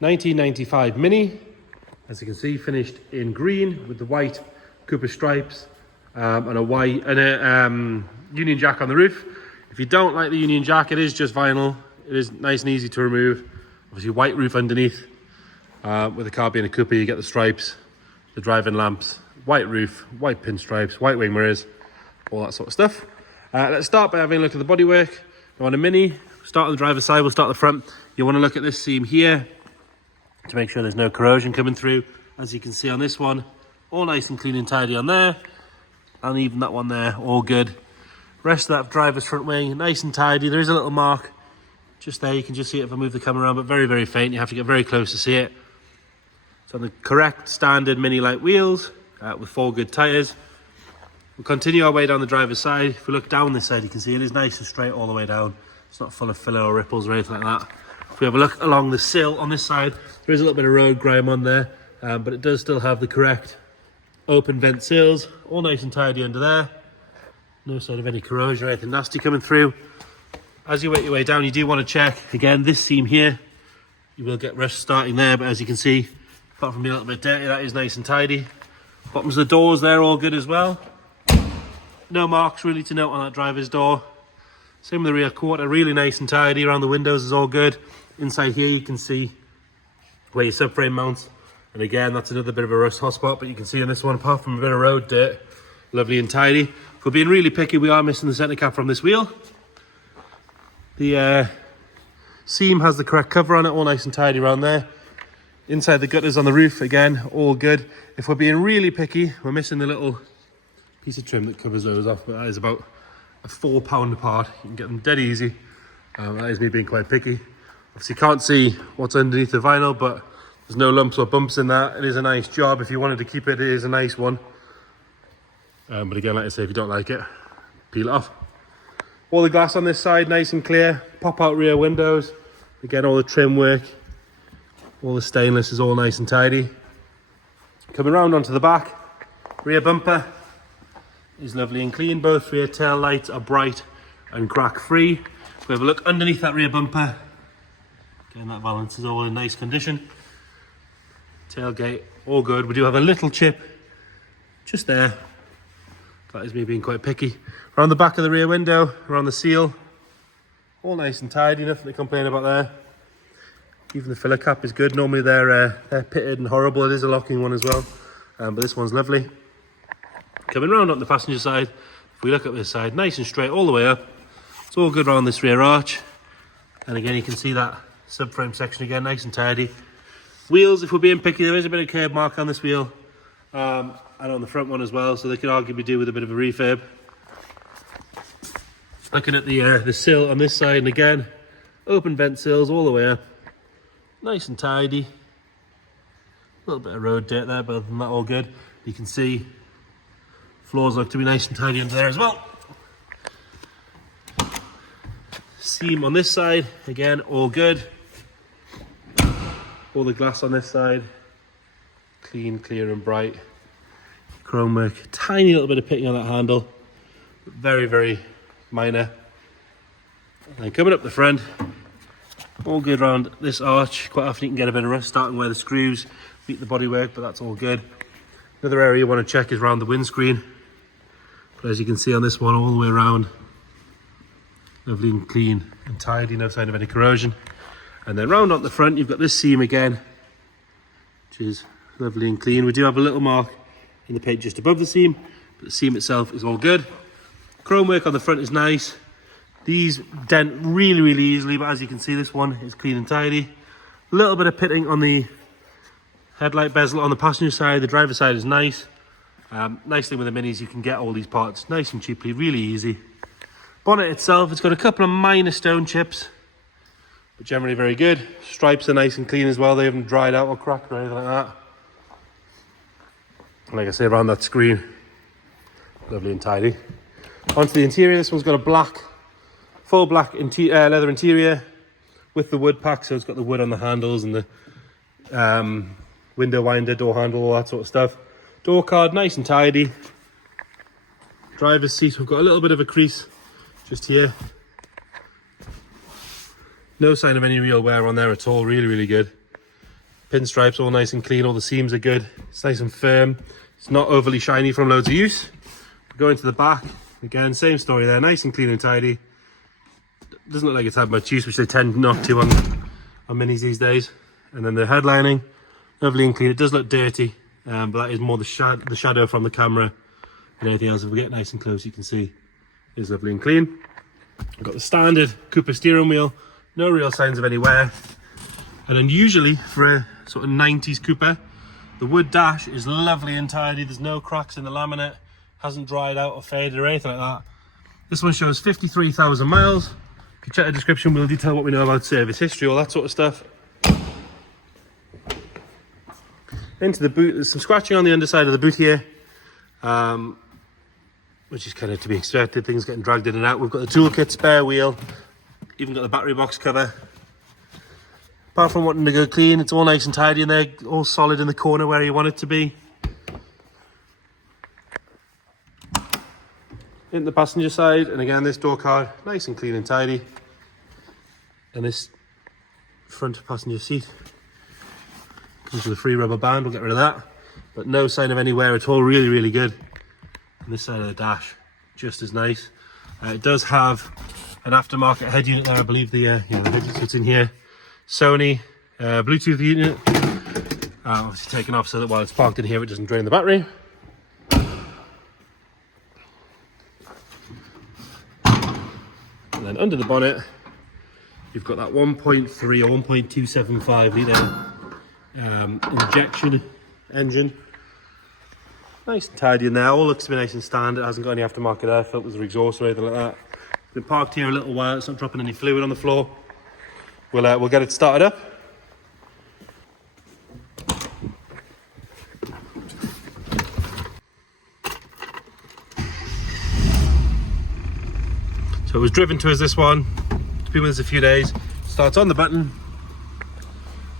1995 Mini, as you can see, finished in green with the white Cooper stripes and a white and a Union Jack on the roof. If you don't like the Union Jack, it is just vinyl. It is nice and easy to remove. Obviously white roof underneath. With the car being a Cooper, you get the stripes, the driving lamps, white roof, white pinstripes, white wing mirrors, all that sort of stuff. Let's start by having a look at the bodywork. Now on a Mini, start on the driver's side, we'll start at the front. You want to look at this seam here to make sure there's no corrosion coming through. As you can see on this one, all nice and clean and tidy on there. And even that one there, all good. Rest of that driver's front wing, nice and tidy. There is a little mark just there. You can just see it if I move the camera around, but very, very faint. You have to get very close to see it. It's on the correct standard Mini light wheels with 4 good tyres. We'll continue our way down the driver's side. If we look down this side, you can see it is nice and straight all the way down. It's not full of filler or ripples or anything like that. If we have a look along the sill on this side, there is a little bit of road grime on there, but it does still have the correct open vent sills, all nice and tidy under there. No sign of any corrosion or anything nasty coming through. As you work your way down, you do want to check, again, this seam here. You will get rust starting there, but as you can see, apart from being a little bit dirty, that is nice and tidy. Bottoms of the doors there, all good as well. No marks really to note on that driver's door. Same with the rear quarter, really nice and tidy. Around the windows is all good. Inside here you can see where your subframe mounts. And again, that's another bit of a rust hotspot, but you can see on this one, apart from a bit of road dirt, lovely and tidy. If we're being really picky, we are missing the centre cap from this wheel. The seam has the correct cover on it, all nice and tidy around there. Inside the gutters on the roof, again, all good. If we're being really picky, we're missing the little piece of trim that covers those off, but that is about a £4 apart. You can get them dead easy. That is me being quite picky. Obviously you can't see what's underneath the vinyl, but there's no lumps or bumps in that. It is a nice job. If you wanted to keep it, it is a nice one. But again, like I say, if you don't like it, peel it off. All the glass on this side, nice and clear. Pop out rear windows. Again, all the trim work, all the stainless is all nice and tidy. Coming round onto the back, rear bumper is lovely and clean. Both rear tail lights are bright and crack free. If we have a look underneath that rear bumper, again, that valance is all in nice condition. Tailgate, all good. We do have a little chip just there. That is me being quite picky. Around the back of the rear window, around the seal, all nice and tidy, nothing to complain about there. Even the filler cap is good. Normally they're pitted and horrible. It is a locking one as well, but this one's lovely. Coming round on the passenger side, if we look at this side, nice and straight all the way up. It's all good around this rear arch. And again, you can see that subframe section again, nice and tidy. Wheels, if we're being picky, there is a bit of curb mark on this wheel. And on the front one as well, so they could arguably do with a bit of a refurb. Looking at the sill on this side, and again, open vent sills all the way up. Nice and tidy. A little bit of road dirt there, but other than that, all good. You can see floors look to be nice and tidy under there as well. Seam on this side, again, all good. All the glass on this side, clean, clear and bright. Chrome work, tiny little bit of pitting on that handle, very, very minor. And coming up the front, all good around this arch. Quite often you can get a bit of rust starting where the screws meet the bodywork, but that's all good. Another area you want to check is around the windscreen. But as you can see on this one, all the way around, lovely and clean and tidy, no sign of any corrosion. And then round on the front, you've got this seam again, which is lovely and clean. We do have a little mark in the paint just above the seam, but the seam itself is all good. Chrome work on the front is nice. These dent really, really easily, but as you can see, this one is clean and tidy. A little bit of pitting on the headlight bezel on the passenger side. The driver's side is nice. Nice thing with the Minis, you can get all these parts nice and cheaply, really easy. Bonnet itself, it's got a couple of minor stone chips, but generally very good. Stripes are nice and clean as well. They haven't dried out or cracked or anything like that. Like I say, around that screen, lovely and tidy. Onto the interior, this one's got a black, full black leather interior with the wood pack, so it's got the wood on the handles and the window winder, door handle, all that sort of stuff. Door card, nice and tidy. Driver's seat, we've got a little bit of a crease just here. No sign of any real wear on there at all, really, really good. Pinstripes all nice and clean, all the seams are good. It's nice and firm. It's not overly shiny from loads of use. Go into the back, again, same story there, nice and clean and tidy. Doesn't look like it's had much use, which they tend not to on minis these days. And then the headlining, lovely and clean. It does look dirty, but that is more the shadow from the camera and anything else. If we get nice and close, you can see it's lovely and clean. We've got the standard Cooper steering wheel, no real signs of any wear. And then usually for a sort of 90s Cooper, the wood dash is lovely and tidy. There's no cracks in the laminate, hasn't dried out or faded or anything like that. This one shows 53,000 miles. If you check the description, we'll detail what we know about service history, all that sort of stuff. Into the boot, there's some scratching on the underside of the boot here, which is kind of to be expected, things getting dragged in and out. We've got the toolkit, spare wheel, even got the battery box cover. Apart from wanting to go clean, it's all nice and tidy in there, all solid in the corner where you want it to be. In the passenger side, and again, this door card, nice and clean and tidy. And this front passenger seat comes with a free rubber band, we'll get rid of that. But no sign of any wear at all, really, really good. And this side of the dash, just as nice. It does have an aftermarket head unit there, I believe the head unit sits in here. Sony Bluetooth unit, obviously taken off so that while it's parked in here it doesn't drain the battery. And then under the bonnet you've got that 1.3 or 1.275 litre injection engine. Nice and tidy in there, all looks to be nice and standard. It hasn't got any aftermarket air filters or exhaust or anything like that. It's been parked here a little while, it's not dropping any fluid on the floor. We'll get it started up. So it was driven to us, this one. It's been with us a few days. Starts on the button.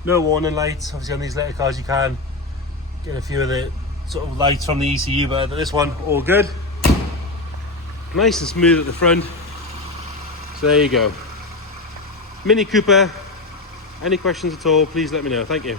No warning lights. Obviously on these later cars you can get a few of the sort of lights from the ECU, but this one, all good. Nice and smooth at the front. So there you go. Mini Cooper. Any questions at all, please let me know. Thank you.